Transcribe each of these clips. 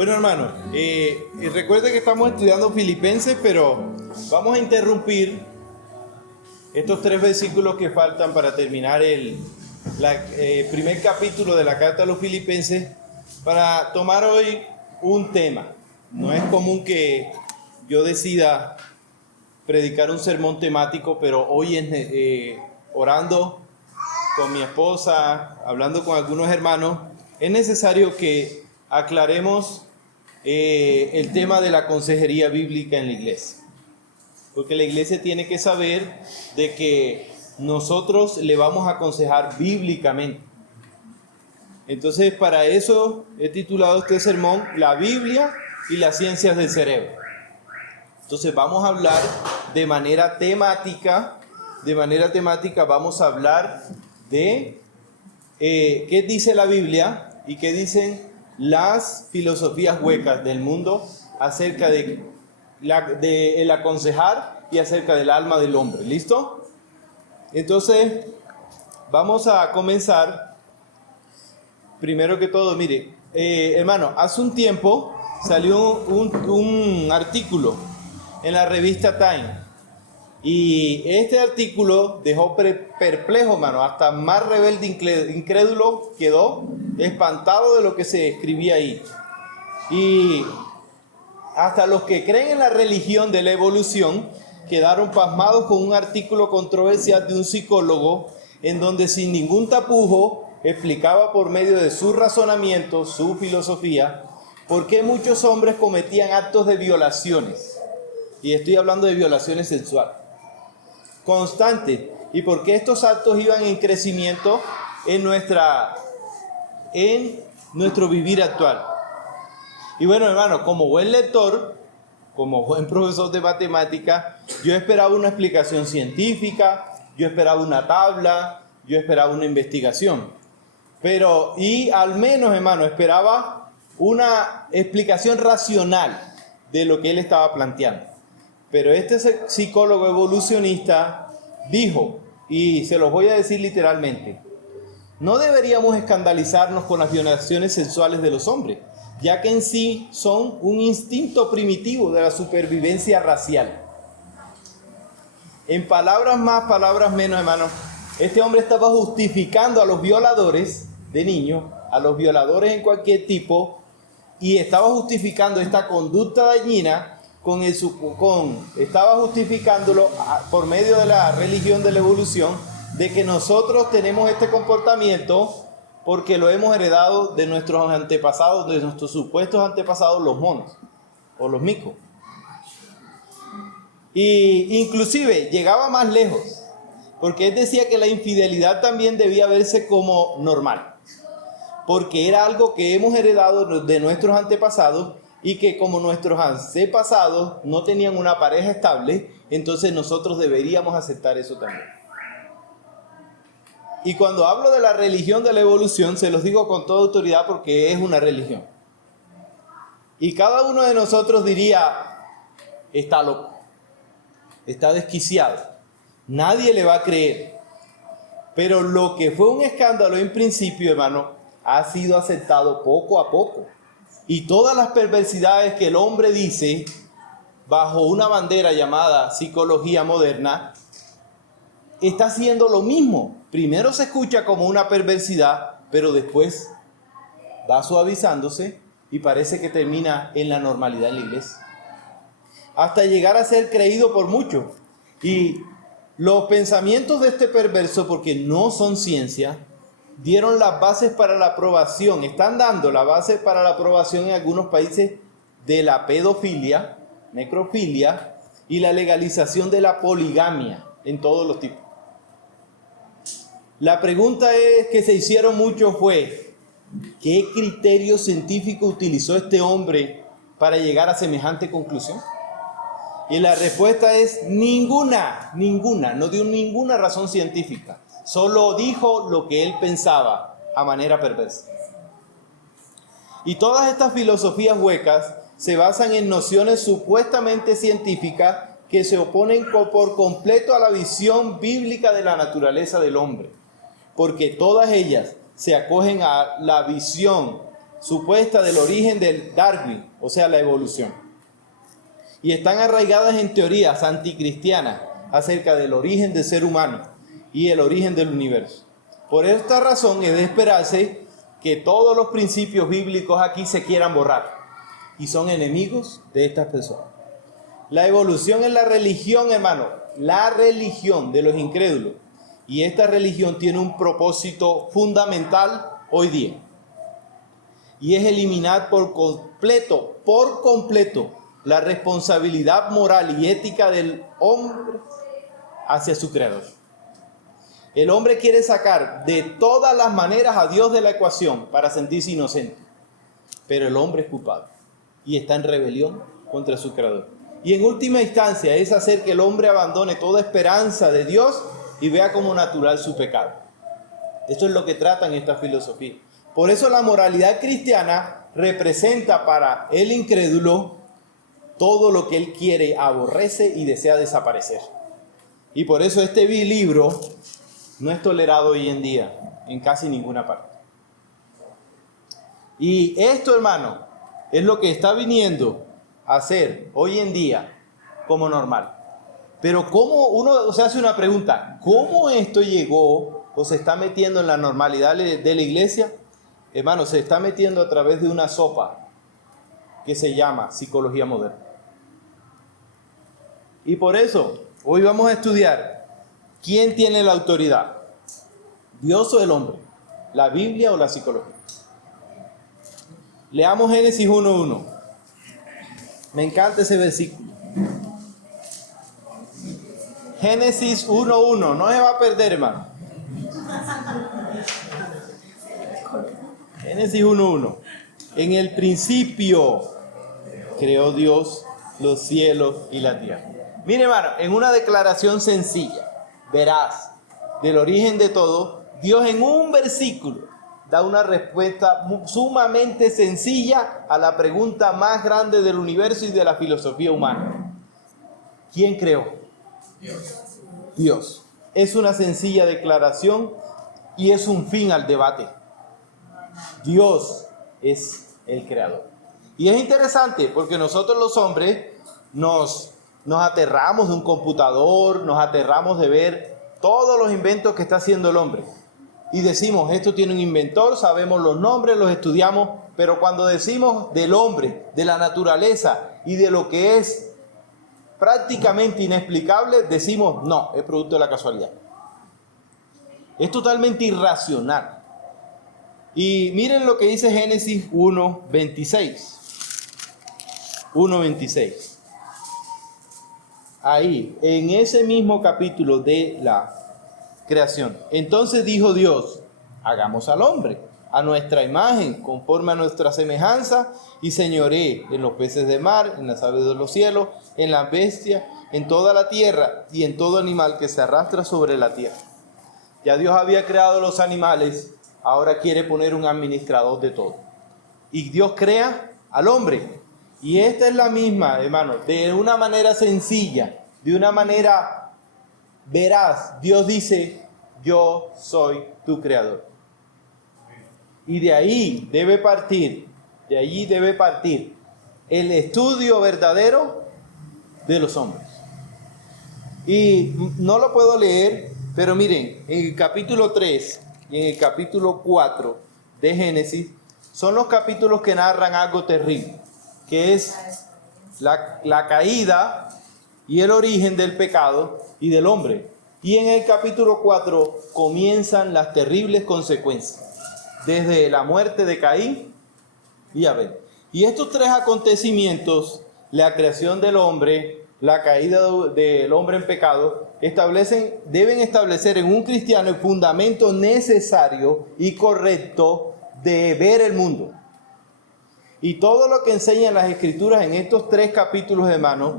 Bueno, hermano, recuerde que estamos estudiando Filipenses, pero vamos a interrumpir estos 3 versículos que faltan para terminar el primer capítulo de la carta a los Filipenses para tomar hoy un tema. No es común que yo decida predicar un sermón temático, pero hoy orando con mi esposa, hablando con algunos hermanos, es necesario que aclaremos el tema de la consejería bíblica en la iglesia. Porque la iglesia tiene que saber de que nosotros le vamos a aconsejar bíblicamente. Entonces, para eso he titulado este sermón La Biblia y las ciencias del cerebro. Entonces, vamos a hablar de manera temática. Vamos a hablar de qué dice la Biblia y qué dicen las filosofías huecas del mundo acerca de el aconsejar y acerca del alma del hombre. ¿Listo? Entonces, vamos a comenzar. Primero que todo, mire, hermano, hace un tiempo salió un artículo en la revista Time. Y este artículo dejó perplejo, hermano, hasta más rebelde, incrédulo quedó, espantado de lo que se escribía ahí. Y hasta los que creen en la religión de la evolución quedaron pasmados con un artículo controversial de un psicólogo en donde sin ningún tapujo explicaba por medio de su razonamiento, su filosofía, por qué muchos hombres cometían actos de violaciones. Y estoy hablando de violaciones sexuales constante, y por qué estos actos iban en crecimiento en nuestro vivir actual. Y bueno, hermano, como buen lector, como buen profesor de matemática, yo esperaba una explicación científica, yo esperaba una tabla, yo esperaba una investigación. Y al menos, hermano, esperaba una explicación racional de lo que él estaba planteando. Pero este psicólogo evolucionista dijo, y se los voy a decir literalmente, no deberíamos escandalizarnos con las violaciones sexuales de los hombres, ya que en sí son un instinto primitivo de la supervivencia racial. En palabras más, palabras menos, hermano, este hombre estaba justificando a los violadores de niños, a los violadores en cualquier tipo, y estaba justificando esta conducta dañina estaba justificándolo por medio de la religión de la evolución, de que nosotros tenemos este comportamiento porque lo hemos heredado de nuestros antepasados, de nuestros supuestos antepasados, los monos o los micos. Y inclusive llegaba más lejos, porque él decía que la infidelidad también debía verse como normal, porque era algo que hemos heredado de nuestros antepasados, y que como nuestros antepasados no tenían una pareja estable, entonces nosotros deberíamos aceptar eso también. Y cuando hablo de la religión de la evolución, se los digo con toda autoridad porque es una religión. Y cada uno de nosotros diría, está loco, está desquiciado, nadie le va a creer. Pero lo que fue un escándalo en principio, hermano, ha sido aceptado poco a poco. Y todas las perversidades que el hombre dice bajo una bandera llamada psicología moderna, está haciendo lo mismo. Primero se escucha como una perversidad, pero después va suavizándose y parece que termina en la normalidad en la iglesia. Hasta llegar a ser creído por muchos. Y los pensamientos de este perverso, porque no son ciencia, dieron las bases para la aprobación, están dando la base para la aprobación en algunos países de la pedofilia, necrofilia y la legalización de la poligamia en todos los tipos. La pregunta que se hicieron muchos fue, ¿qué criterio científico utilizó este hombre para llegar a semejante conclusión? Y la respuesta es ninguna, no dio ninguna razón científica. Solo dijo lo que él pensaba a manera perversa. Y todas estas filosofías huecas se basan en nociones supuestamente científicas que se oponen por completo a la visión bíblica de la naturaleza del hombre. Porque todas ellas se acogen a la visión supuesta del origen del Darwin, o sea, la evolución. Y están arraigadas en teorías anticristianas acerca del origen del ser humano y el origen del universo. Por esta razón es de esperarse que todos los principios bíblicos aquí se quieran borrar y son enemigos de estas personas. La evolución es la religión, hermano, la religión de los incrédulos. Y esta religión tiene un propósito fundamental hoy día. Y es eliminar por completo, la responsabilidad moral y ética del hombre hacia su creador. El hombre quiere sacar de todas las maneras a Dios de la ecuación para sentirse inocente. Pero el hombre es culpable y está en rebelión contra su creador. Y en última instancia es hacer que el hombre abandone toda esperanza de Dios y vea como natural su pecado. Esto es lo que tratan esta filosofía. Por eso la moralidad cristiana representa para el incrédulo todo lo que él quiere, aborrece y desea desaparecer. Y por eso este libro no es tolerado hoy en día en casi ninguna parte. Y esto, hermano, es lo que está viniendo a ser hoy en día como normal. Pero cómo uno se hace una pregunta, ¿cómo esto llegó o se está metiendo en la normalidad de la iglesia? Hermano, se está metiendo a través de una sopa que se llama psicología moderna. Y por eso, hoy vamos a estudiar quién tiene la autoridad, Dios o el hombre, la Biblia o la psicología. Leamos Génesis 1:1. Me encanta ese versículo. Génesis 1:1, no se va a perder, hermano. Génesis 1:1. En el principio creó Dios los cielos y la tierra. Mire, hermano, en una declaración sencilla, veraz, del origen de todo, Dios en un versículo da una respuesta sumamente sencilla a la pregunta más grande del universo y de la filosofía humana. ¿Quién creó? Dios. Es una sencilla declaración y es un fin al debate. Dios es el creador. Y es interesante porque nosotros los hombres nos aterramos de un computador, nos aterramos de ver todos los inventos que está haciendo el hombre. Y decimos, esto tiene un inventor, sabemos los nombres, los estudiamos, pero cuando decimos del hombre, de la naturaleza y de lo que es prácticamente inexplicable, decimos, no, es producto de la casualidad. Es totalmente irracional. Y miren lo que dice Génesis 1:26. 1:26. Ahí, en ese mismo capítulo de la creación. Entonces dijo Dios, hagamos al hombre a nuestra imagen, conforme a nuestra semejanza, y señoree en los peces de mar, en las aves de los cielos, en las bestias, en toda la tierra y en todo animal que se arrastra sobre la tierra. Ya Dios había creado los animales, ahora quiere poner un administrador de todo. Y Dios crea al hombre. Y esta es la misma, hermano, de una manera sencilla, de una manera veraz. Dios dice, yo soy tu creador. Y de allí debe partir el estudio verdadero de los hombres. Y no lo puedo leer, pero miren, en el capítulo 3 y en el capítulo 4 de Génesis, son los capítulos que narran algo terrible, que es la caída y el origen del pecado y del hombre. Y en el capítulo 4 comienzan las terribles consecuencias, desde la muerte de Caín y Abel. Y estos tres acontecimientos, la creación del hombre, la caída del hombre en pecado, deben establecer en un cristiano el fundamento necesario y correcto de ver el mundo. Y todo lo que enseñan las Escrituras en estos tres capítulos, hermanos,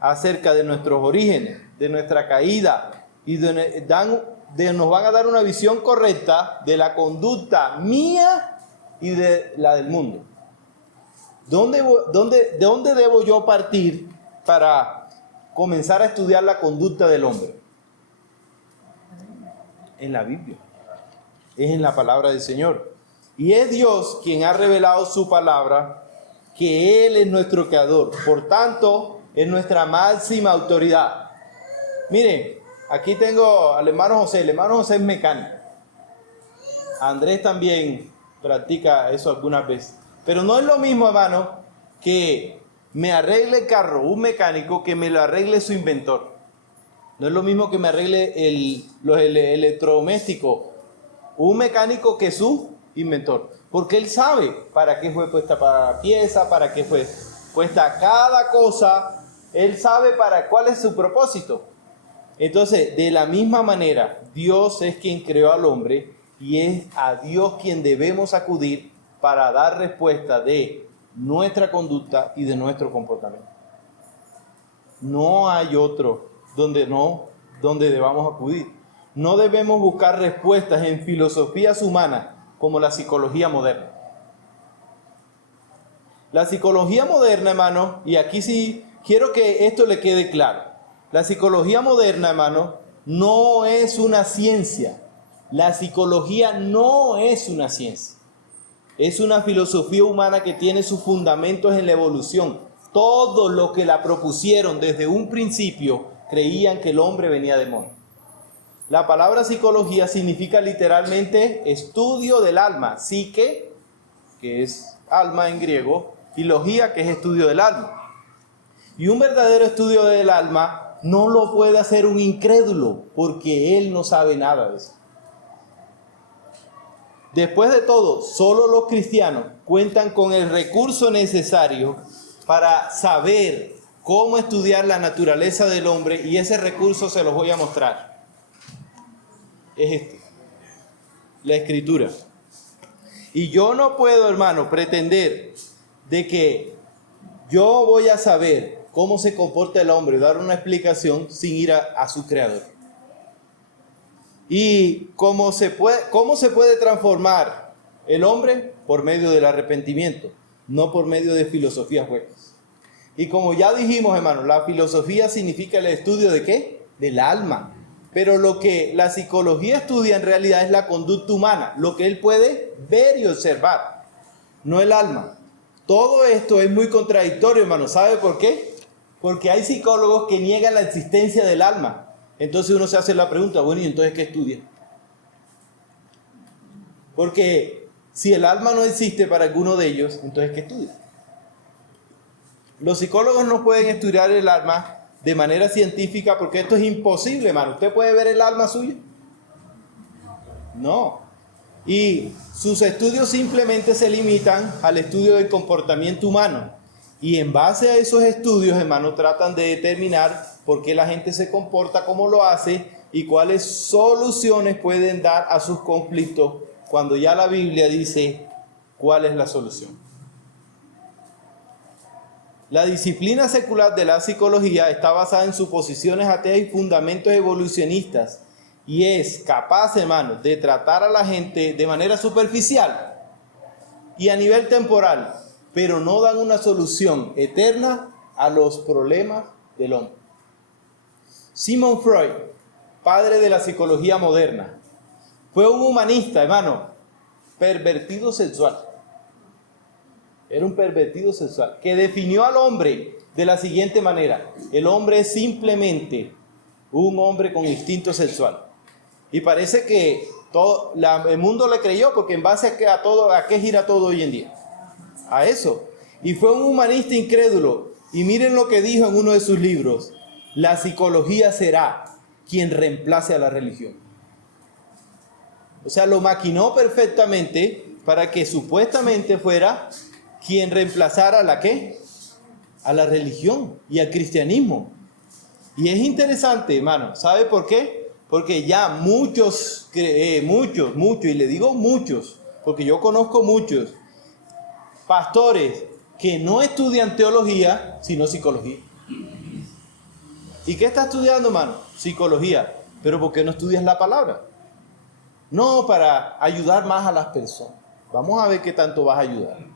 acerca de nuestros orígenes, de nuestra caída, y nos van a dar una visión correcta de la conducta mía y de la del mundo. ¿De dónde debo yo partir para comenzar a estudiar la conducta del hombre? En la Biblia. Es en la palabra del Señor. Y es Dios quien ha revelado su palabra, que Él es nuestro creador. Por tanto, es nuestra máxima autoridad. Miren, aquí tengo al hermano José. El hermano José es mecánico. Andrés también practica eso algunas veces. Pero no es lo mismo, hermano, que me arregle el carro un mecánico que me lo arregle su inventor. No es lo mismo que me arregle los electrodomésticos un mecánico que su inventor. Porque él sabe para qué fue puesta cada pieza, para qué fue puesta cada cosa. Él sabe para cuál es su propósito. Entonces, de la misma manera, Dios es quien creó al hombre y es a Dios quien debemos acudir para dar respuesta de nuestra conducta y de nuestro comportamiento. No hay otro donde debamos acudir. No debemos buscar respuestas en filosofías humanas como la psicología moderna. La psicología moderna, hermano, y aquí sí quiero que esto le quede claro. La psicología moderna, hermano, no es una ciencia. La psicología no es una ciencia. Es una filosofía humana que tiene sus fundamentos en la evolución. Todos los que la propusieron desde un principio creían que el hombre venía del mono. La palabra psicología significa literalmente estudio del alma. Psique, que es alma en griego, y logía, que es estudio del alma. Y un verdadero estudio del alma no lo puede hacer un incrédulo, porque él no sabe nada de eso. Después de todo, solo los cristianos cuentan con el recurso necesario para saber cómo estudiar la naturaleza del hombre, y ese recurso se los voy a mostrar. Es la Escritura. Y yo no puedo, hermano, pretender de que yo voy a saber cómo se comporta el hombre, dar una explicación sin ir a su creador. ¿Y cómo se puede transformar el hombre? Por medio del arrepentimiento, no por medio de filosofías huecas. Y como ya dijimos, hermano, la filosofía significa el estudio ¿de qué? Del alma. Pero lo que la psicología estudia en realidad es la conducta humana, lo que él puede ver y observar, no el alma. Todo esto es muy contradictorio, hermano. ¿Sabe por qué? Porque hay psicólogos que niegan la existencia del alma. Entonces uno se hace la pregunta, bueno, ¿y entonces qué estudia? Porque si el alma no existe para alguno de ellos, entonces ¿qué estudia? Los psicólogos no pueden estudiar el alma de manera científica porque esto es imposible, hermano. ¿Usted puede ver el alma suya? No. Y sus estudios simplemente se limitan al estudio del comportamiento humano. Y en base a esos estudios, hermano, tratan de determinar por qué la gente se comporta como lo hace y cuáles soluciones pueden dar a sus conflictos cuando ya la Biblia dice cuál es la solución. La disciplina secular de la psicología está basada en suposiciones ateas y fundamentos evolucionistas y es capaz, hermano, de tratar a la gente de manera superficial y a nivel temporal, pero no dan una solución eterna a los problemas del hombre. Sigmund Freud, padre de la psicología moderna, fue un humanista, hermano, pervertido sexual. Era un pervertido sexual que definió al hombre de la siguiente manera: el hombre es simplemente un hombre con instinto sexual. Y parece que el mundo le creyó, porque en base a qué gira todo hoy en día, a eso. Y fue un humanista incrédulo. Y miren lo que dijo en uno de sus libros: la psicología será quien reemplace a la religión. O sea, lo maquinó perfectamente para que supuestamente fuera quien reemplazara a la ¿qué? A la religión y al cristianismo. Y es interesante, hermano. ¿Sabe por qué? Porque ya muchos, y le digo muchos, porque yo conozco muchos pastores que no estudian teología, sino psicología. ¿Y qué está estudiando, hermano? Psicología. ¿Pero por qué no estudias la palabra? No, para ayudar más a las personas. Vamos a ver qué tanto vas a ayudar.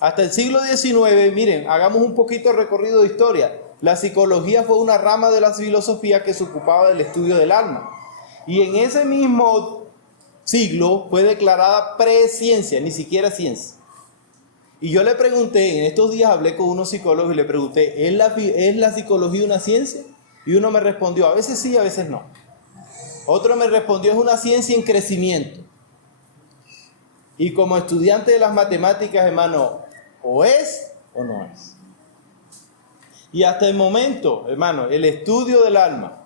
Hasta el siglo XIX, miren, hagamos un poquito de recorrido de historia. La psicología fue una rama de la filosofía que se ocupaba del estudio del alma. Y en ese mismo siglo fue declarada presciencia, ni siquiera ciencia. Y yo le pregunté, en estos días hablé con unos psicólogos y le pregunté, ¿es la psicología una ciencia? Y uno me respondió, a veces sí, a veces no. Otro me respondió, es una ciencia en crecimiento. Y como estudiante de las matemáticas, hermano, o es o no es. Y hasta el momento, hermano, el estudio del alma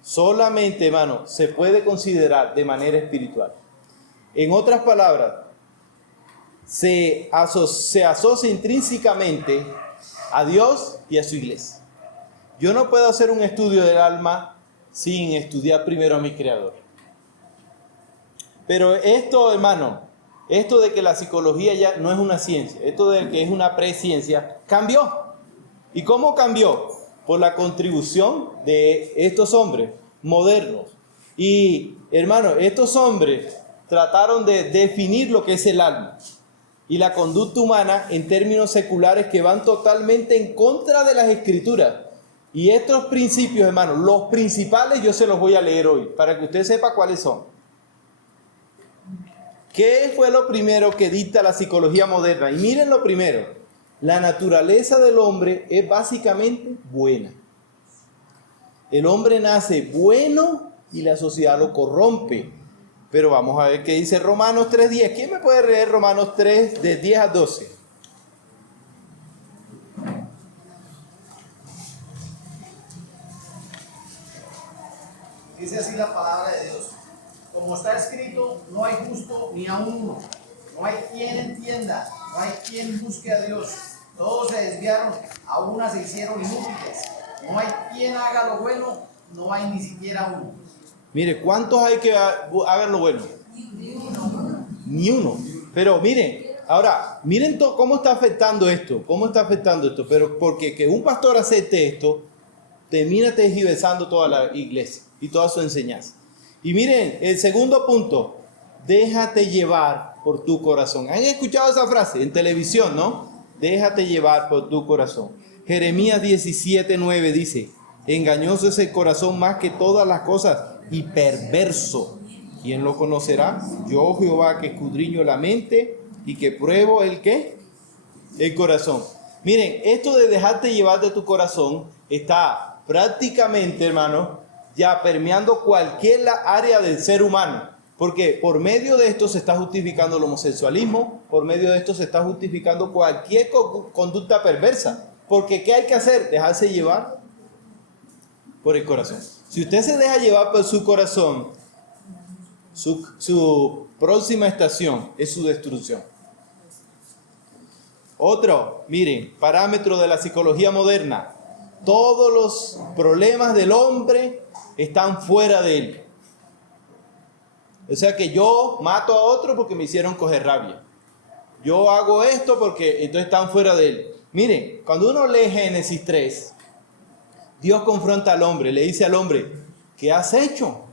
solamente, hermano, se puede considerar de manera espiritual. En otras palabras, se asocia intrínsecamente a Dios y a su iglesia. Yo no puedo hacer un estudio del alma sin estudiar primero a mi Creador. Pero esto, hermano, esto de que la psicología ya no es una ciencia, esto de que es una presciencia, cambió. ¿Y cómo cambió? Por la contribución de estos hombres modernos. Y, hermano, estos hombres trataron de definir lo que es el alma y la conducta humana en términos seculares que van totalmente en contra de las Escrituras. Y estos principios, hermanos, los principales, yo se los voy a leer hoy, para que usted sepa cuáles son. ¿Qué fue lo primero que dicta la psicología moderna? Y miren lo primero, la naturaleza del hombre es básicamente buena. El hombre nace bueno y la sociedad lo corrompe. Pero vamos a ver qué dice Romanos 3:10. ¿Quién me puede leer Romanos 3, de 10 a 12? Dice así la palabra de Dios. Como está escrito, no hay justo ni a uno. No hay quien entienda, no hay quien busque a Dios. Todos se desviaron, a una se hicieron inútiles. No hay quien haga lo bueno, no hay ni siquiera uno. Mire, ¿cuántos hay que hagan lo bueno? Ni uno. Pero miren, ahora, miren cómo está afectando esto. ¿Cómo está afectando esto? Pero porque que un pastor acepte esto, termina tergiversando toda la iglesia y toda su enseñanza. Y miren, el segundo punto, déjate llevar por tu corazón. ¿Han escuchado esa frase en televisión, no? Déjate llevar por tu corazón. Jeremías 17:9 dice, engañoso es el corazón más que todas las cosas y perverso. ¿Quién lo conocerá? Yo, Jehová, que escudriño la mente y que pruebo el ¿qué? El corazón. Miren, esto de dejarte llevar de tu corazón está prácticamente, hermano, ya permeando cualquier área del ser humano. Porque por medio de esto se está justificando el homosexualismo, por medio de esto se está justificando cualquier conducta perversa. Porque ¿qué hay que hacer? Dejarse llevar por el corazón. Si usted se deja llevar por su corazón, su próxima estación es su destrucción. Otro, miren, parámetro de la psicología moderna. Todos los problemas del hombre están fuera de él. O sea que yo mato a otro porque me hicieron coger rabia. Yo hago esto porque entonces están fuera de él. Miren, cuando uno lee Génesis 3, Dios confronta al hombre, le dice al hombre, ¿qué has hecho?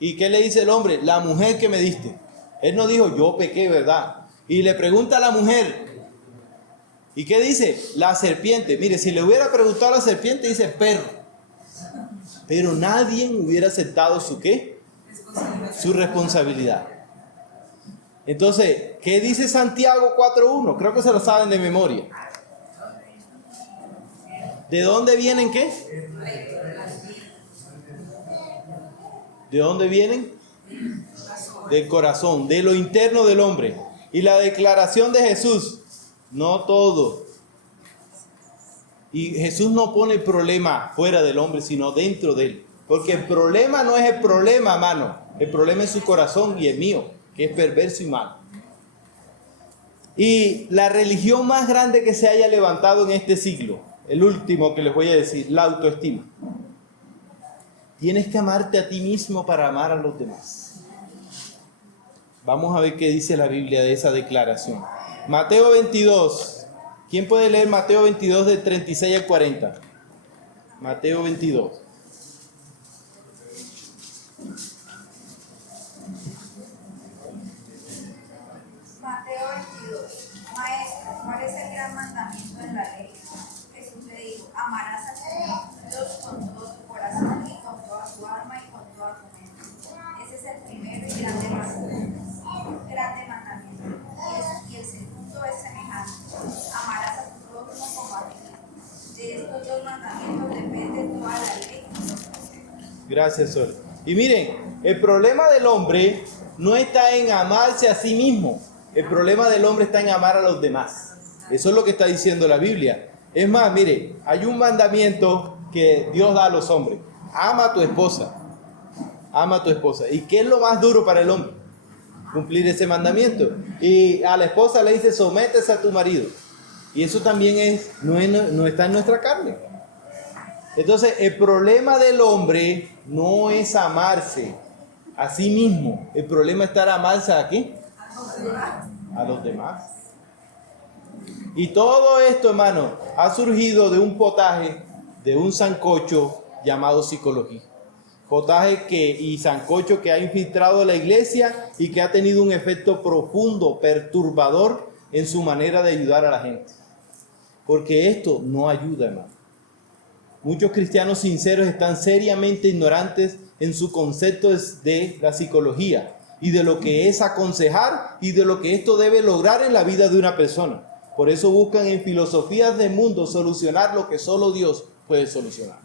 ¿Y qué le dice el hombre? La mujer que me diste. Él no dijo, yo pequé, ¿verdad? Y le pregunta a la mujer, ¿y qué dice? La serpiente. Mire, si le hubiera preguntado a la serpiente, dice perro. Pero nadie hubiera aceptado su ¿qué? Su responsabilidad. Entonces, ¿qué dice Santiago 4:1? Creo que se lo saben de memoria. ¿De dónde vienen qué? ¿De dónde vienen? Del corazón, de lo interno del hombre. Y la declaración de Jesús, no todo. Y Jesús no pone el problema fuera del hombre, sino dentro de él. Porque el problema no es el problema, hermano. El problema es su corazón y el mío, que es perverso y malo. Y la religión más grande que se haya levantado en este siglo, el último que les voy a decir, la autoestima. Tienes que amarte a ti mismo para amar a los demás. Vamos a ver qué dice la Biblia de esa declaración. Mateo 22. ¿Quién puede leer Mateo 22 del 36 al 40? Mateo 22. Mateo 22. Maestro, ¿cuál es el gran mandamiento en la ley? Jesús le dijo, amarás al Señor Dios con todo tu corazón y con toda tu alma y con toda tu mente. Ese es el primero y grande mandamiento. mandamientos depende toda la ley. Gracias, Sol. Y miren, el problema del hombre no está en amarse a sí mismo. El problema del hombre está en amar a los demás. Eso es lo que está diciendo la Biblia. Es más, mire, hay un mandamiento que Dios da a los hombres. Ama a tu esposa. Ama a tu esposa. ¿Y qué es lo más duro para el hombre? Cumplir ese mandamiento. Y a la esposa le dice, sométese a tu marido. Y eso también no está en nuestra carne. Entonces, el problema del hombre no es amarse a sí mismo. El problema es estar amarse ¿a qué? A los demás. Y todo esto, hermano, ha surgido de un potaje, de un sancocho llamado psicología. Potaje y sancocho que ha infiltrado la iglesia y que ha tenido un efecto profundo, perturbador en su manera de ayudar a la gente. Porque esto no ayuda, hermano. Muchos cristianos sinceros están seriamente ignorantes en su concepto de la psicología y de lo que es aconsejar y de lo que esto debe lograr en la vida de una persona. Por eso buscan en filosofías del mundo solucionar lo que solo Dios puede solucionar.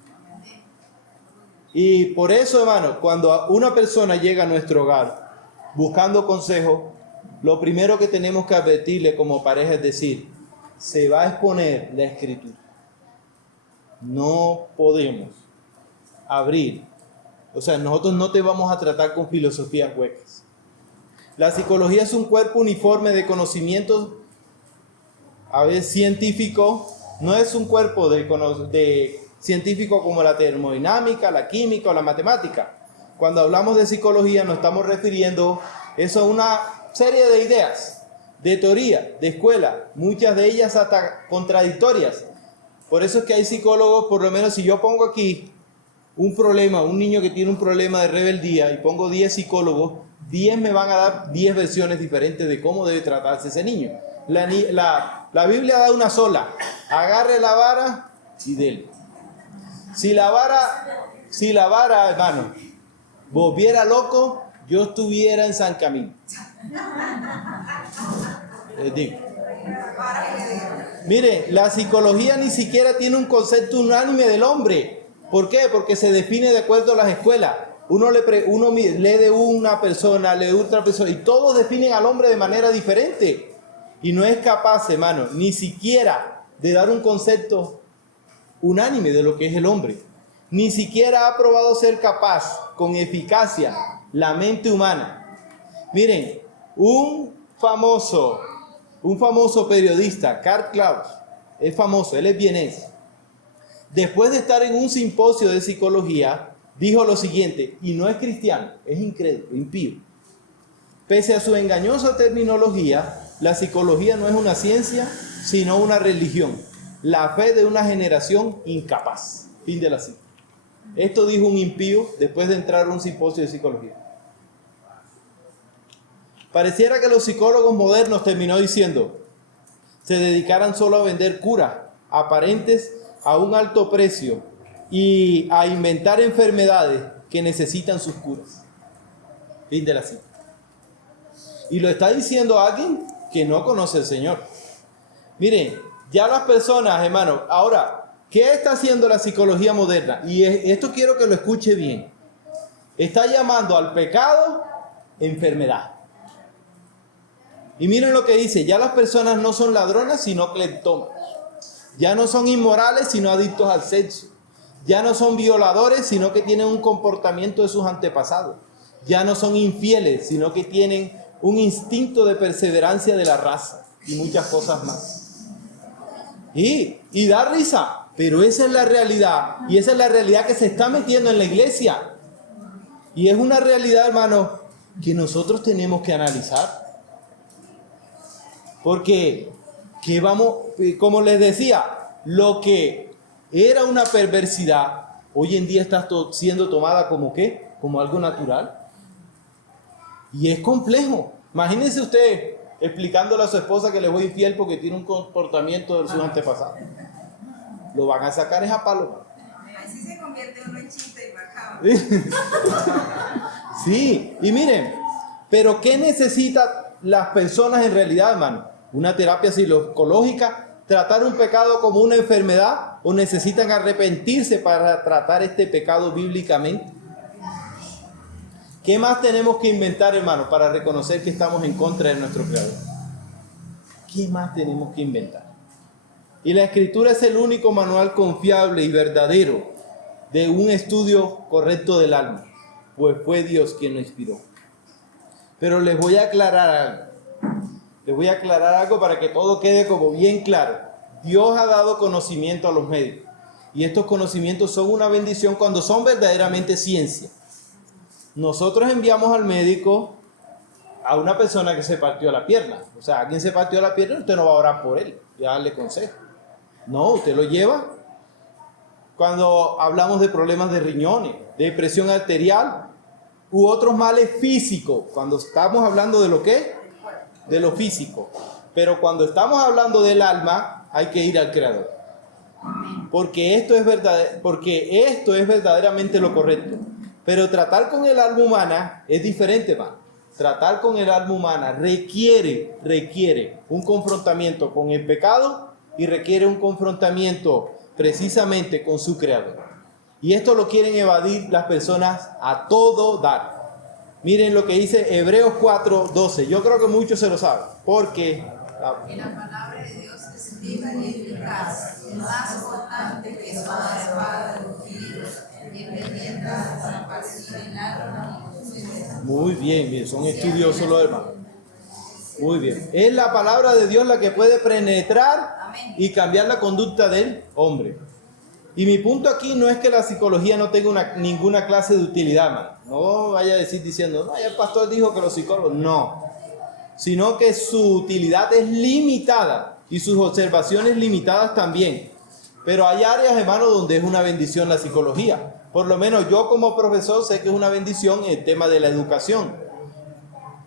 Y por eso, hermano, cuando una persona llega a nuestro hogar buscando consejo, lo primero que tenemos que advertirle como pareja es decir, se va a exponer la Escritura. No podemos abrir. O sea, nosotros no te vamos a tratar con filosofías huecas. La psicología es un cuerpo uniforme de conocimientos, a veces científico. No es un cuerpo de científico como la termodinámica, la química o la matemática. Cuando hablamos de psicología nos estamos refiriendo eso a una serie de ideas, de teoría, de escuela, muchas de ellas hasta contradictorias. Por eso es que hay psicólogos, por lo menos si yo pongo aquí un problema, un niño que tiene un problema de rebeldía y pongo 10 psicólogos, 10 me van a dar 10 versiones diferentes de cómo debe tratarse ese niño. La Biblia da una sola, agarre la vara y dele. Si la vara, hermano, volviera loco, yo estuviera en San Camilo. Les digo. Mire, la psicología ni siquiera tiene un concepto unánime del hombre. ¿Por qué? Porque se define de acuerdo a las escuelas. Uno lee de una persona, lee de otra persona, y todos definen al hombre de manera diferente. Y no es capaz, hermano, ni siquiera de dar un concepto unánime de lo que es el hombre. Ni siquiera ha probado ser capaz, con eficacia, la mente humana. Miren, un famoso periodista, Karl Kraus, es famoso, él es vienés. Después de estar en un simposio de psicología, dijo lo siguiente, y no es cristiano, es incrédulo, impío. Pese a su engañosa terminología, la psicología no es una ciencia, sino una religión. La fe de una generación incapaz. Fin de la cita. Esto dijo un impío después de entrar a un simposio de psicología. Pareciera que los psicólogos modernos, terminó diciendo, se dedicaran solo a vender curas aparentes a un alto precio y a inventar enfermedades que necesitan sus curas. Fin de la cita. Y lo está diciendo alguien que no conoce al Señor. Miren, ya las personas, hermano, ahora, ¿qué está haciendo la psicología moderna? Y esto quiero que lo escuche bien. Está llamando al pecado enfermedad. Y miren lo que dice, ya las personas no son ladronas, sino cleptómanos. Ya no son inmorales, sino adictos al sexo. Ya no son violadores, sino que tienen un comportamiento de sus antepasados. Ya no son infieles, sino que tienen un instinto de perseverancia de la raza y muchas cosas más. Y da risa, pero esa es la realidad, y esa es la realidad que se está metiendo en la iglesia. Y es una realidad, hermano, que nosotros tenemos que analizar. Porque, como les decía, lo que era una perversidad, hoy en día está siendo tomada como ¿qué? Como algo natural. Y es complejo. Imagínense usted explicándole a su esposa que le fue infiel porque tiene un comportamiento de sus antepasados. Lo van a sacar es a palo. Así se convierte uno en chiste y macabro. Sí, y miren, pero ¿qué necesitan las personas en realidad, hermano? Una terapia psicológica tratar un pecado como una enfermedad o necesitan arrepentirse para tratar este pecado bíblicamente? ¿Qué más tenemos que inventar, hermano, para reconocer que estamos en contra de nuestro Creador? ¿Qué más tenemos que inventar? Y la Escritura es el único manual confiable y verdadero de un estudio correcto del alma, pues fue Dios quien lo inspiró. Pero les voy a aclarar algo. Les voy a aclarar algo para que todo quede como bien claro. Dios ha dado conocimiento a los médicos. Y estos conocimientos son una bendición cuando son verdaderamente ciencia. Nosotros enviamos al médico a una persona que se partió la pierna. O sea, alguien se partió la pierna, usted no va a orar por él y a darle consejo. No, usted lo lleva. Cuando hablamos de problemas de riñones, de presión arterial u otros males físicos, cuando estamos hablando de lo que, de lo físico, pero cuando estamos hablando del alma, hay que ir al Creador, porque esto es verdaderamente lo correcto. Pero tratar con el alma humana es diferente, man. Tratar con el alma humana requiere un confrontamiento con el pecado y requiere un confrontamiento precisamente con su Creador. Y esto lo quieren evadir las personas a todo dar. Miren lo que dice Hebreos 4:12. Yo creo que muchos se lo saben. Porque Y la palabra de Dios es viva y eficaz, más cortante que toda espada de dos filos, y penetra hasta partir el alma y los huesos. Muy bien, son estudiosos los hermanos. Muy bien. Es la palabra de Dios la que puede penetrar y cambiar la conducta del hombre. Y mi punto aquí no es que la psicología no tenga ninguna clase de utilidad, man. No vaya a decir diciendo, no, ya el pastor dijo que los psicólogos, no. Sino que su utilidad es limitada y sus observaciones limitadas también. Pero hay áreas, hermano, donde es una bendición la psicología. Por lo menos yo como profesor sé que es una bendición el tema de la educación.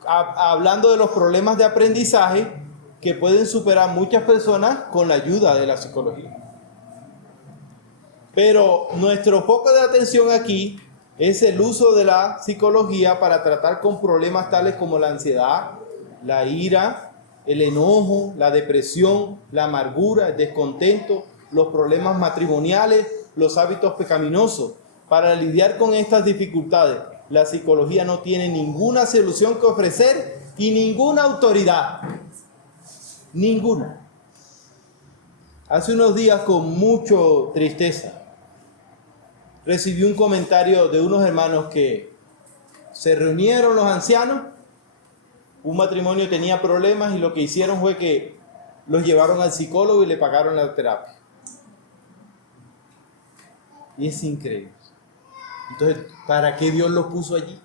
Hablando de los problemas de aprendizaje que pueden superar muchas personas con la ayuda de la psicología. Pero nuestro foco de atención aquí es el uso de la psicología para tratar con problemas tales como la ansiedad, la ira, el enojo, la depresión, la amargura, el descontento, los problemas matrimoniales, los hábitos pecaminosos. Para lidiar con estas dificultades, la psicología no tiene ninguna solución que ofrecer y ninguna autoridad. Ninguna. Hace unos días, con mucha tristeza, recibí un comentario de unos hermanos que se reunieron los ancianos. Un matrimonio tenía problemas y lo que hicieron fue que los llevaron al psicólogo y le pagaron la terapia. Y es increíble. Entonces, ¿para qué Dios los puso allí?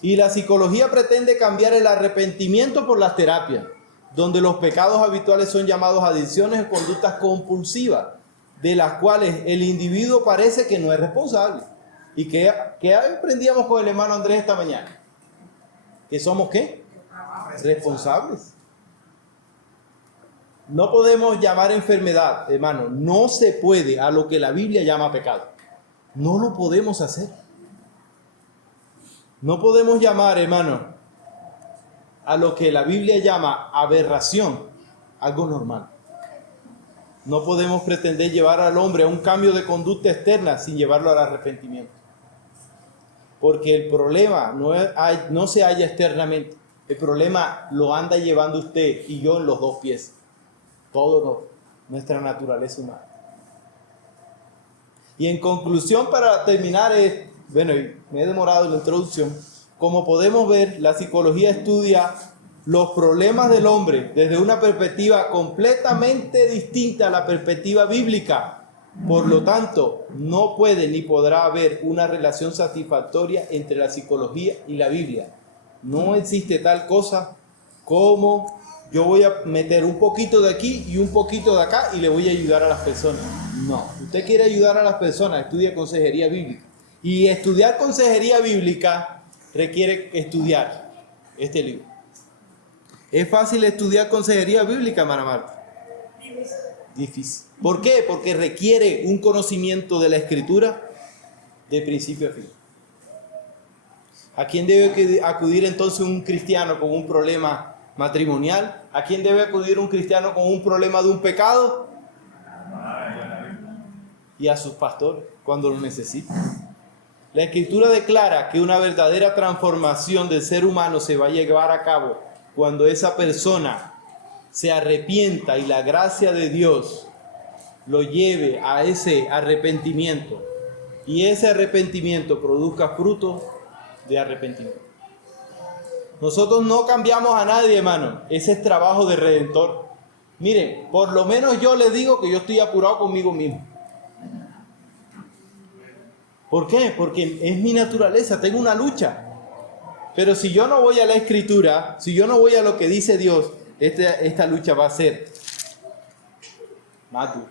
Y la psicología pretende cambiar el arrepentimiento por las terapias, donde los pecados habituales son llamados adicciones o conductas compulsivas, de las cuales el individuo parece que no es responsable. ¿Y qué aprendíamos con el hermano Andrés esta mañana? ¿Que somos qué? Responsables. No podemos llamar enfermedad, hermano. No se puede a lo que la Biblia llama pecado. No lo podemos hacer. No podemos llamar, hermano, a lo que la Biblia llama aberración, algo normal. No podemos pretender llevar al hombre a un cambio de conducta externa sin llevarlo al arrepentimiento. Porque el problema no se halla externamente. El problema lo anda llevando usted y yo en los dos pies. Nuestra naturaleza humana. Y en conclusión, para terminar, me he demorado en la introducción. Como podemos ver, la psicología estudia los problemas del hombre desde una perspectiva completamente distinta a la perspectiva bíblica. Por lo tanto, no puede ni podrá haber una relación satisfactoria entre la psicología y la Biblia. No existe tal cosa como yo voy a meter un poquito de aquí y un poquito de acá y le voy a ayudar a las personas. No, usted quiere ayudar a las personas, estudia consejería bíblica. Y estudiar consejería bíblica requiere estudiar este libro. ¿Es fácil estudiar consejería bíblica, hermana Marta? Difícil. ¿Por qué? Porque requiere un conocimiento de la Escritura de principio a fin. ¿A quién debe acudir entonces un cristiano con un problema matrimonial. ¿A quién debe acudir un cristiano con un problema de un pecado? Y a sus pastores cuando lo necesita. La Escritura declara que una verdadera transformación del ser humano se va a llevar a cabo cuando esa persona se arrepienta y la gracia de Dios lo lleve a ese arrepentimiento y ese arrepentimiento produzca frutos de arrepentimiento. Nosotros no cambiamos a nadie, hermano. Ese es trabajo de redentor. Miren, por lo menos yo les digo que yo estoy apurado conmigo mismo. ¿Por qué? Porque es mi naturaleza, tengo una lucha. Pero si yo no voy a la Escritura, si yo no voy a lo que dice Dios, esta lucha va a ser más dura.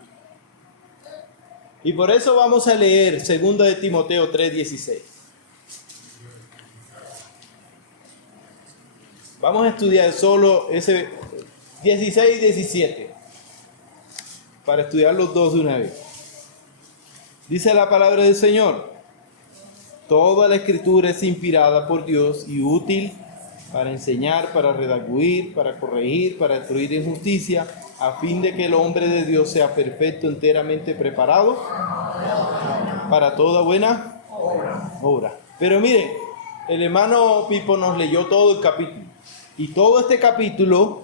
Y por eso vamos a leer 2 de Timoteo 3:16. Vamos a estudiar solo ese 16 y 17. Para estudiar los dos de una vez. Dice la palabra del Señor: toda la Escritura es inspirada por Dios y útil para enseñar, para redarguir, para corregir, para instruir en justicia, a fin de que el hombre de Dios sea perfecto, enteramente preparado para toda buena obra. Pero miren, el hermano Pipo nos leyó todo el capítulo. Y todo este capítulo,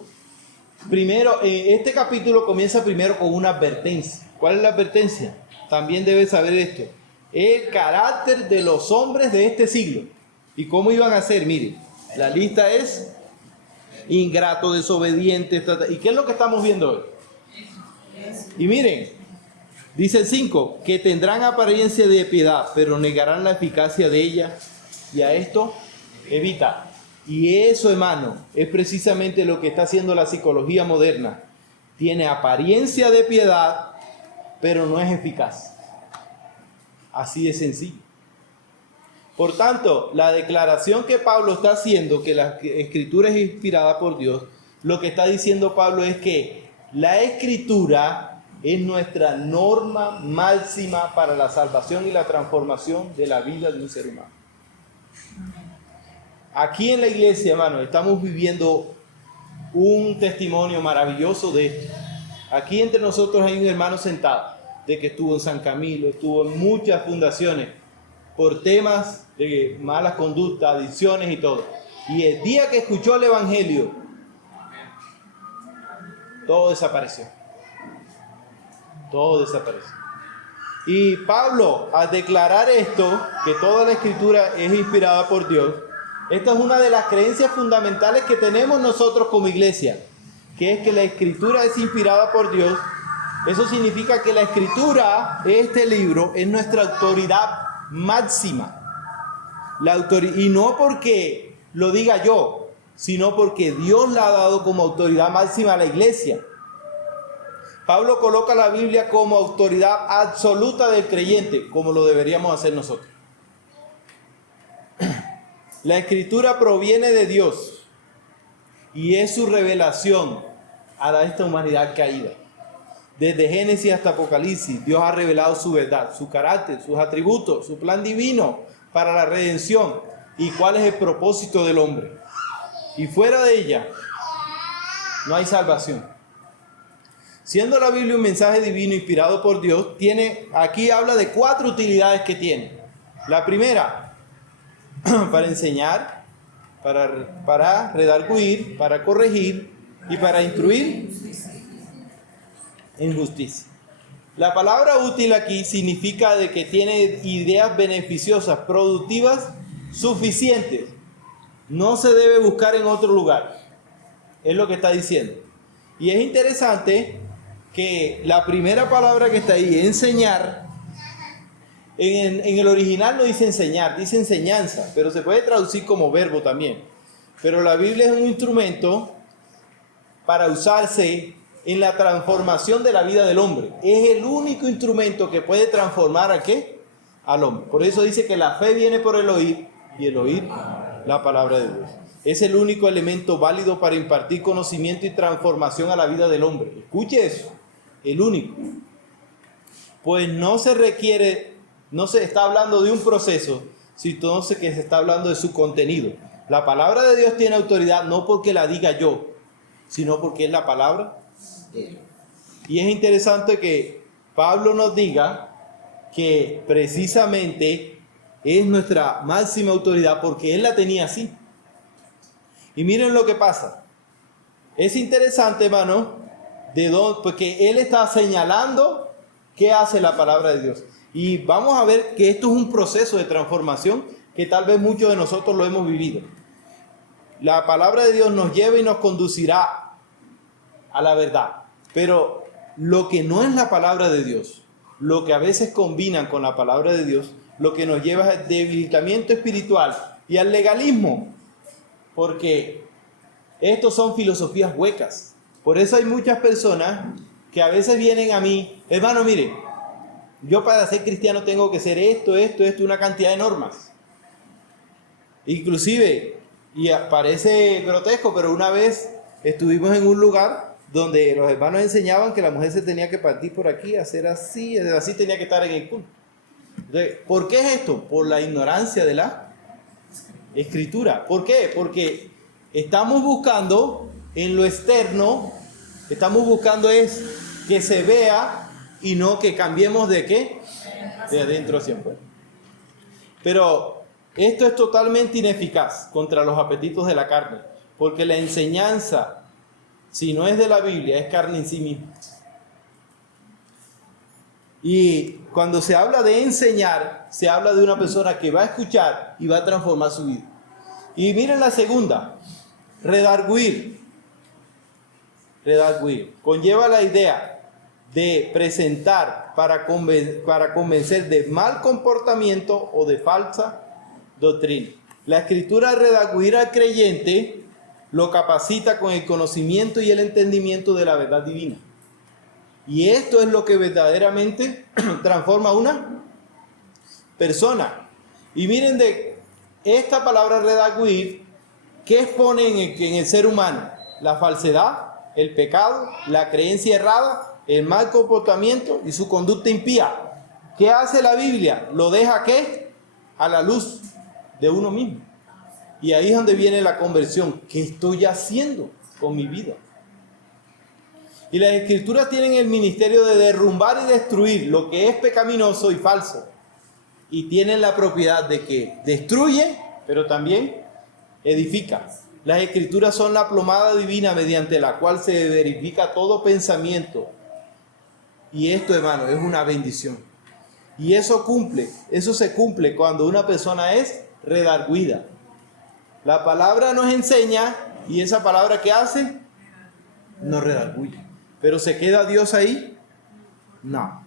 este capítulo comienza primero con una advertencia. ¿Cuál es la advertencia? También debes saber esto. El carácter de los hombres de este siglo. ¿Y cómo iban a ser? Miren, la lista es ingrato, desobediente. ¿Y qué es lo que estamos viendo hoy? Y miren, dice el 5, que tendrán apariencia de piedad, pero negarán la eficacia de ella. Y a esto evita. Y eso, hermano, es precisamente lo que está haciendo la psicología moderna. Tiene apariencia de piedad, pero no es eficaz. Así de sencillo. Por tanto, la declaración que Pablo está haciendo, que la Escritura es inspirada por Dios, lo que está diciendo Pablo es que la Escritura es nuestra norma máxima para la salvación y la transformación de la vida de un ser humano. Aquí en la iglesia, hermano, estamos viviendo un testimonio maravilloso de esto. Aquí entre nosotros hay un hermano sentado, de que estuvo en San Camilo, estuvo en muchas fundaciones por temas de malas conductas, adicciones y todo. Y el día que escuchó el Evangelio, todo desapareció. Todo desapareció. Y Pablo, al declarar esto, que toda la Escritura es inspirada por Dios, esta es una de las creencias fundamentales que tenemos nosotros como iglesia, que es que la Escritura es inspirada por Dios. Eso significa que la Escritura, este libro, es nuestra autoridad máxima. Y no porque lo diga yo, sino porque Dios la ha dado como autoridad máxima a la iglesia. Pablo coloca la Biblia como autoridad absoluta del creyente, como lo deberíamos hacer nosotros. La Escritura proviene de Dios y es su revelación a esta humanidad caída. Desde Génesis hasta Apocalipsis, Dios ha revelado su verdad, su carácter, sus atributos, su plan divino para la redención y cuál es el propósito del hombre. Y fuera de ella no hay salvación. Siendo la Biblia un mensaje divino inspirado por Dios, aquí habla de 4 utilidades que tiene. La primera, para enseñar, para redarguir, para corregir y para instruir en justicia. La palabra útil aquí significa de que tiene ideas beneficiosas, productivas, suficientes. No se debe buscar en otro lugar. Es lo que está diciendo. Y es interesante que la primera palabra que está ahí, enseñar, en el original no dice enseñar, dice enseñanza, pero se puede traducir como verbo también. Pero la Biblia es un instrumento para usarse en la transformación de la vida del hombre. Es el único instrumento que puede transformar ¿a qué? Al hombre. Por eso dice que la fe viene por el oír y el oír la palabra de Dios. Es el único elemento válido para impartir conocimiento y transformación a la vida del hombre. Escuche eso, el único. Pues no se está hablando de un proceso, sino que se está hablando de su contenido. La palabra de Dios tiene autoridad no porque la diga yo, sino porque es la palabra de Dios. Y es interesante que Pablo nos diga que precisamente es nuestra máxima autoridad porque él la tenía así. Y miren lo que pasa. Es interesante, hermano, porque él está señalando qué hace la palabra de Dios. Y vamos a ver que esto es un proceso de transformación que tal vez muchos de nosotros lo hemos vivido. La palabra de Dios nos lleva y nos conducirá a la verdad. Pero lo que no es la palabra de Dios, lo que a veces combinan con la palabra de Dios, lo que nos lleva al debilitamiento espiritual y al legalismo. Porque estos son filosofías huecas. Por eso hay muchas personas que a veces vienen a mí, hermano, mire, yo para ser cristiano tengo que ser esto, una cantidad de normas. Inclusive, y parece grotesco, pero una vez estuvimos en un lugar donde los hermanos enseñaban que la mujer se tenía que partir por aquí, hacer así tenía que estar en el culto. Entonces, ¿por qué es esto? Por la ignorancia de la Escritura. ¿Por qué? Porque estamos buscando en lo externo, estamos buscando es que se vea y no que cambiemos de qué, de adentro hacia afuera. Pero esto es totalmente ineficaz contra los apetitos de la carne, porque la enseñanza, si no es de la Biblia, es carne en sí misma. Y cuando se habla de enseñar, se habla de una persona que va a escuchar y va a transformar su vida. Y miren la segunda, redarguir. Redarguir conlleva la idea de presentar para convencer de mal comportamiento o de falsa doctrina. La Escritura redarguir al creyente lo capacita con el conocimiento y el entendimiento de la verdad divina. Y esto es lo que verdaderamente transforma a una persona. Y miren de esta palabra redarguir, ¿qué expone en el ser humano? La falsedad, el pecado, la creencia errada, el mal comportamiento y su conducta impía. ¿Qué hace la Biblia? Lo deja ¿qué? A la luz de uno mismo. Y ahí es donde viene la conversión. ¿Qué estoy haciendo con mi vida? Y las Escrituras tienen el ministerio de derrumbar y destruir lo que es pecaminoso y falso. Y tienen la propiedad de que destruye, pero también edifica. Las Escrituras son la plomada divina mediante la cual se verifica todo pensamiento. Y esto, hermano, es una bendición. Y eso se cumple cuando una persona es redarguida. La palabra nos enseña y esa palabra ¿qué hace? Nos redarguye. ¿Pero se queda Dios ahí? No.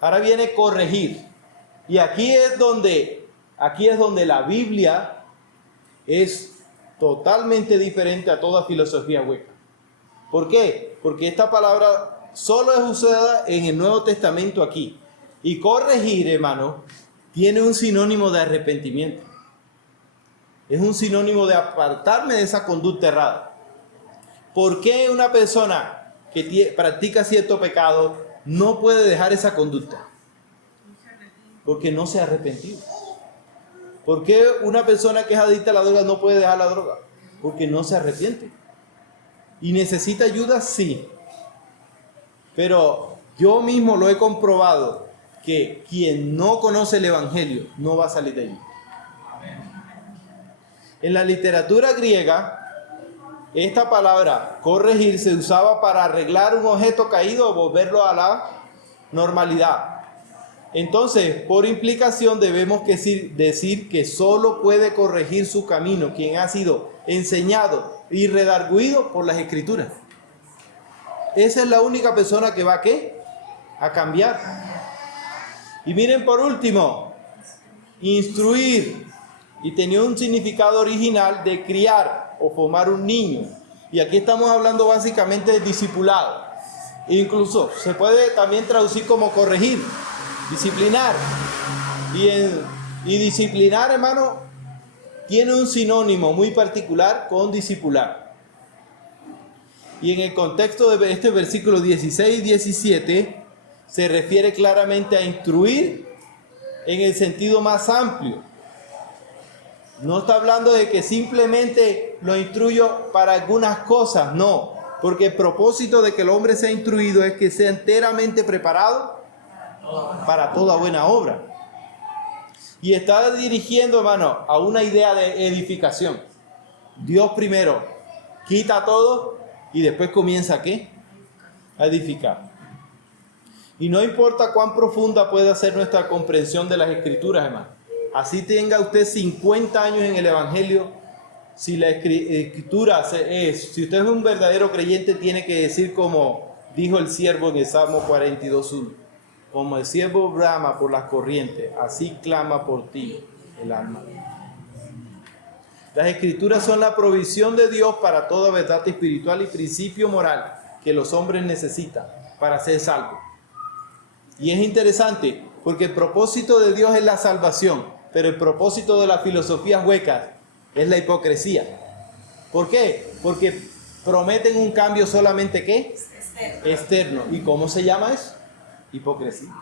Ahora viene corregir. Y aquí es donde la Biblia es totalmente diferente a toda filosofía hueca. ¿Por qué? Porque esta palabra solo es usada en el Nuevo Testamento aquí. Y corregir, hermano, tiene un sinónimo de arrepentimiento. Es un sinónimo de apartarme de esa conducta errada. ¿Por qué una persona que practica cierto pecado no puede dejar esa conducta? Porque no se ha arrepentido. ¿Por qué una persona que es adicta a la droga no puede dejar la droga? Porque no se arrepiente. ¿Y necesita ayuda? Sí. Pero yo mismo lo he comprobado, que quien no conoce el Evangelio no va a salir de allí. En la literatura griega, esta palabra, corregir, se usaba para arreglar un objeto caído o volverlo a la normalidad. Entonces, por implicación, debemos decir que solo puede corregir su camino quien ha sido enseñado y redarguido por las Escrituras. Esa es la única persona que va a cambiar. Y miren, por último, instruir. Y tenía un significado original de criar o formar un niño. Y aquí estamos hablando básicamente de discipulado. Incluso se puede también traducir como corregir, disciplinar. Y disciplinar, hermano, tiene un sinónimo muy particular con discipular. Y en el contexto de este versículo 16 y 17 se refiere claramente a instruir en el sentido más amplio. No está hablando de que simplemente lo instruyo para algunas cosas, no. Porque el propósito de que el hombre sea instruido es que sea enteramente preparado para toda buena obra. Y está dirigiendo, hermano, a una idea de edificación. Dios primero quita todo y después comienza, ¿qué? A edificar. Y no importa cuán profunda pueda ser nuestra comprensión de las Escrituras, hermano. Así tenga usted 50 años en el Evangelio, si la Escritura si usted es un verdadero creyente, tiene que decir como dijo el siervo en el Salmo 42:1. Como el siervo brama por las corrientes, así clama por ti el alma. Las Escrituras son la provisión de Dios para toda verdad espiritual y principio moral que los hombres necesitan para ser salvos. Y es interesante porque el propósito de Dios es la salvación, pero el propósito de las filosofías huecas es la hipocresía. ¿Por qué? Porque prometen un cambio solamente ¿qué? Externo. ¿Y cómo se llama eso? Hipocresía.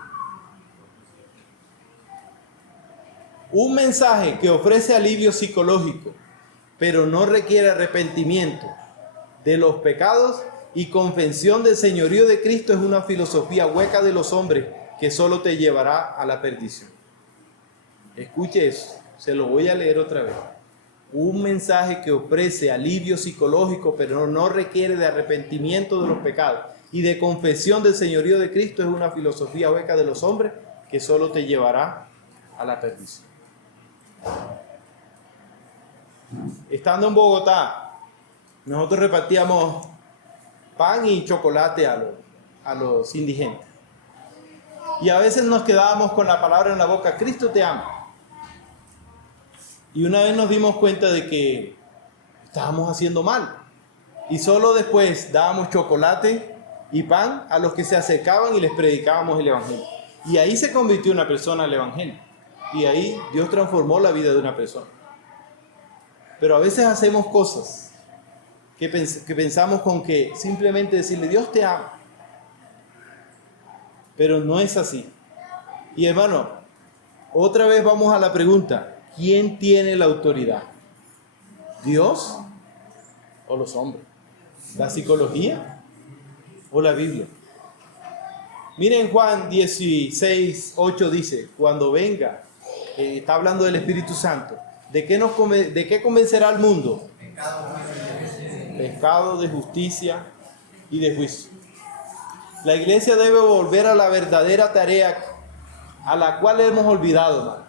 Un mensaje que ofrece alivio psicológico, pero no requiere arrepentimiento de los pecados y confesión del señorío de Cristo, es una filosofía hueca de los hombres que solo te llevará a la perdición. Escuche eso, se lo voy a leer otra vez. Un mensaje que ofrece alivio psicológico, pero no requiere de arrepentimiento de los pecados y de confesión del señorío de Cristo, es una filosofía hueca de los hombres que solo te llevará a la perdición. Estando en Bogotá, nosotros repartíamos pan y chocolate a los indigentes. Y a veces nos quedábamos con la palabra en la boca, Cristo te ama. Y una vez nos dimos cuenta de que estábamos haciendo mal. Y solo después dábamos chocolate y pan a los que se acercaban y les predicábamos el Evangelio. Y ahí se convirtió una persona al Evangelio. Y ahí Dios transformó la vida de una persona. Pero a veces hacemos cosas que pensamos con que simplemente decirle Dios te ama. Pero no es así. Y hermano, otra vez vamos a la pregunta. ¿Quién tiene la autoridad? ¿Dios o los hombres? ¿La psicología o la Biblia? Miren Juan 16:8 dice, cuando venga, está hablando del Espíritu Santo, ¿de qué convencerá al mundo? Pecado, de justicia y de juicio. La iglesia debe volver a la verdadera tarea a la cual hemos olvidado, hermano,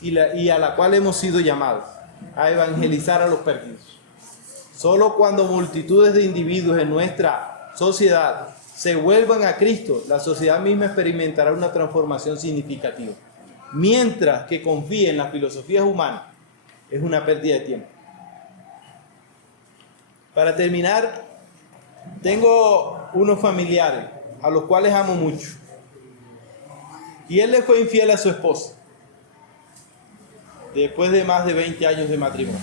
y a la cual hemos sido llamados, a evangelizar a los perdidos. Solo cuando multitudes de individuos en nuestra sociedad se vuelvan a Cristo, la sociedad misma experimentará una transformación significativa. Mientras que confíe en las filosofías humanas, es una pérdida de tiempo. Para terminar, tengo unos familiares a los cuales amo mucho. Y él le fue infiel a su esposa después de más de 20 años de matrimonio.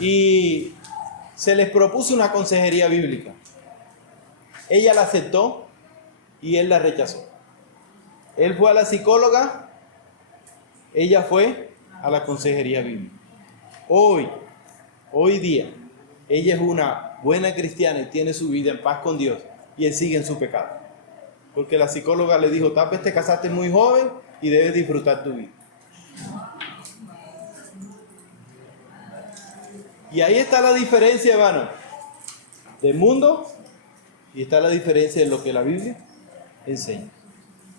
Y se les propuso una consejería bíblica. Ella la aceptó y él la rechazó. Él fue a la psicóloga, ella fue a la consejería bíblica. Hoy día, ella es una buena cristiana y tiene su vida en paz con Dios, y él sigue en su pecado. Porque la psicóloga le dijo, tal vez te casaste muy joven y debes disfrutar tu vida. Y ahí está la diferencia, hermano, del mundo, y está la diferencia de lo que la Biblia enseña.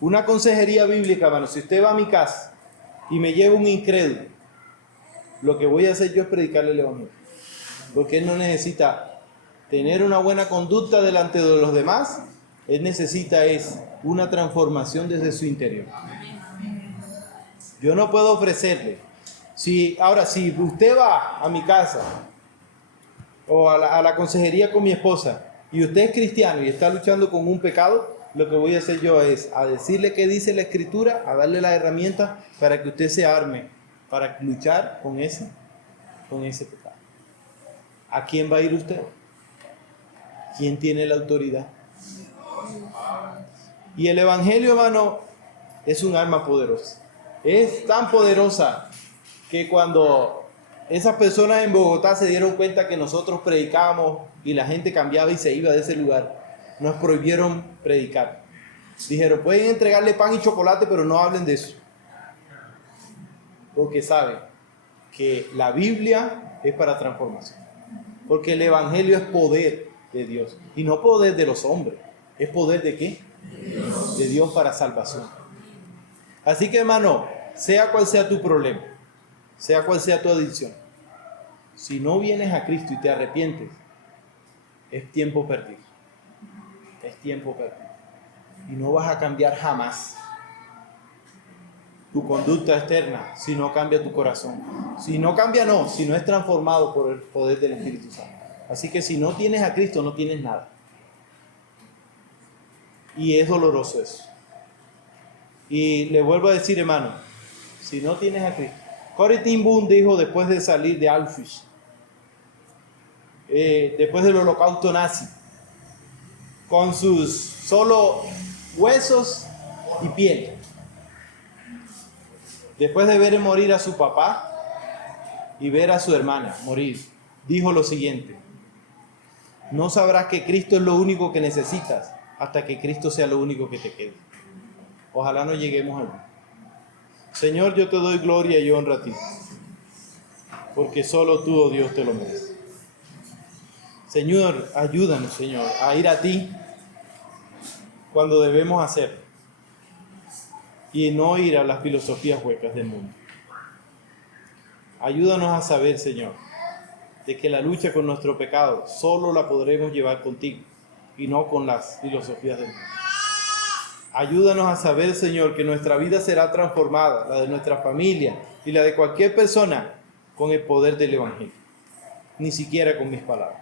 Una consejería bíblica, hermano, si usted va a mi casa y me lleva un incrédulo, lo que voy a hacer yo es predicarle el Evangelio. Porque él no necesita tener una buena conducta delante de los demás, él necesita es una transformación desde su interior. Yo no puedo ofrecerle. Si usted va a mi casa o a la consejería con mi esposa y usted es cristiano y está luchando con un pecado, lo que voy a hacer yo es a decirle qué dice la Escritura, a darle las herramientas para que usted se arme para luchar con ese pecado. ¿A quién va a ir usted? ¿Quién tiene la autoridad? Y el Evangelio, hermano, es un arma poderosa. Es tan poderosa que cuando esas personas en Bogotá se dieron cuenta que nosotros predicábamos y la gente cambiaba y se iba de ese lugar, nos prohibieron predicar. Dijeron, pueden entregarle pan y chocolate, pero no hablen de eso. Porque saben que la Biblia es para transformación. Porque el Evangelio es poder de Dios. Y no poder de los hombres. ¿Es poder de qué? De Dios para salvación. Así que, hermano, sea cual sea tu problema, sea cual sea tu adicción, si no vienes a Cristo y te arrepientes, es tiempo perdido. Es tiempo perdido. Y no vas a cambiar jamás tu conducta externa si no cambia tu corazón. Si no cambia, no, si no es transformado por el poder del Espíritu Santo. Así que si no tienes a Cristo, no tienes nada. Y es doloroso eso. Y le vuelvo a decir, hermano, si no tienes a Cristo. Corrie ten Boom dijo después de salir de Auschwitz, después del holocausto nazi, con sus solo huesos y piel, después de ver morir a su papá y ver a su hermana morir, dijo lo siguiente: no sabrás que Cristo es lo único que necesitas hasta que Cristo sea lo único que te quede. Ojalá no lleguemos allí. Señor, yo te doy gloria y honra a ti, porque solo tú, oh Dios, te lo mereces. Señor, ayúdanos, Señor, a ir a ti cuando debemos hacerlo y no ir a las filosofías huecas del mundo. Ayúdanos a saber, Señor, de que la lucha con nuestro pecado solo la podremos llevar contigo y no con las filosofías del mundo. Ayúdanos a saber, Señor, que nuestra vida será transformada, la de nuestra familia y la de cualquier persona, con el poder del Evangelio, ni siquiera con mis palabras.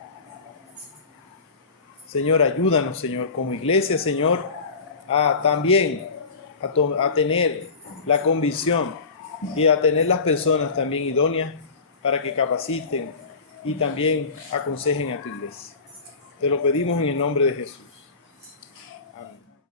Señor, ayúdanos, Señor, como iglesia, Señor, a tener la convicción y a tener las personas también idóneas para que capaciten y también aconsejen a tu iglesia. Te lo pedimos en el nombre de Jesús.